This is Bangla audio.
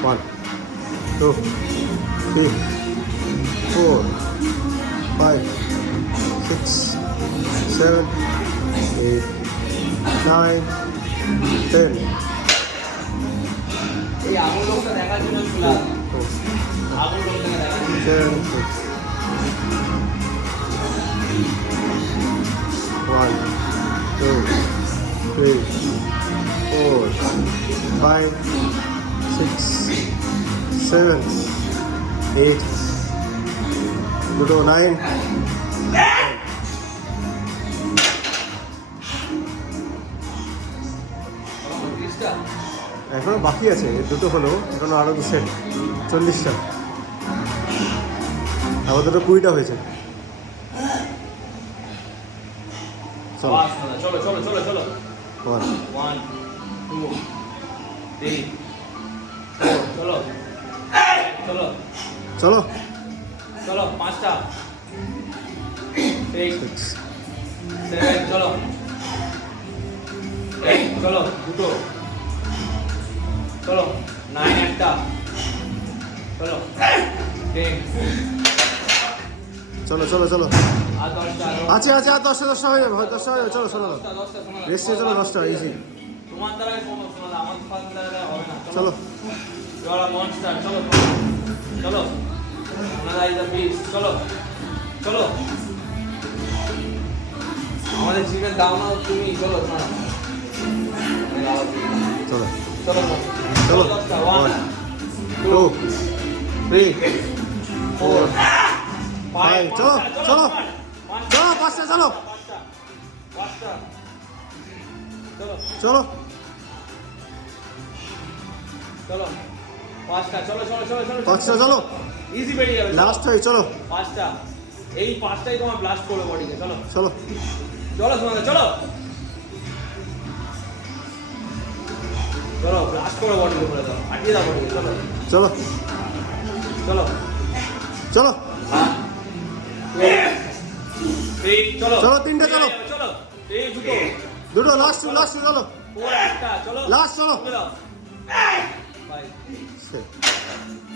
1 2 3 4 5 6 7 8 9 10 এই আগুন লোকটা দেখার জন্য খোলা আগুন লোকটা দেখার জন্য 1 2 3 4 5 6 7 8 দুটো 9 এখনো বাকি আছে, দুটো হলো এখনো আরো 2 সেট 40টা, আবার দুটো 20টা হয়েছে। চলো চলো চলো চলো চলো 1 1 2 3 4 চলো চলো চলো চলো 5টা 6 6 7 চলো 8 চলো দুটো চলো 9 একটা চলো 10 চলো চলো চলো আর 10টা আছে আছে আর 10টা হয়ে যাবে, 10টা হয়ে যাবে। চলো শোনো 10টা শোনা রেস্ট নিয়ে চলো 10টা ইজি। তোমার দ্বারাই শোনা আমার দ্বারা হবে না চলো চলো মনস্টার চলো চলো ওনারা ইজ দ্য বিস্ট চলো চলো আমাদের জিমের দাও না তুমি চলো শোনা চলো চলো চলো 1 2 3 4 5 চলো চলো চলো 5টা চলো চলো চলো চলো 5টা চলো চলো চলো চলো 5টা চলো ইজি বেরিয়ে যাবে লাস্ট হয়ে চলো 5টা এই 5টাই তোমার ব্লাস্ট করবে বডিকে চলো চলো চলো শোনা চলো চলো ব্লাস্ট করে বডিকে করে দাও আটিয়ে দাও বডিকে চলো চলো চলো চলো এই চলো চলো, 3টে চলো। চলো এই দুটো দুটো লাস্ট লাস্ট চলো 4 একটা চলো লাস্ট চলো চলো 5 6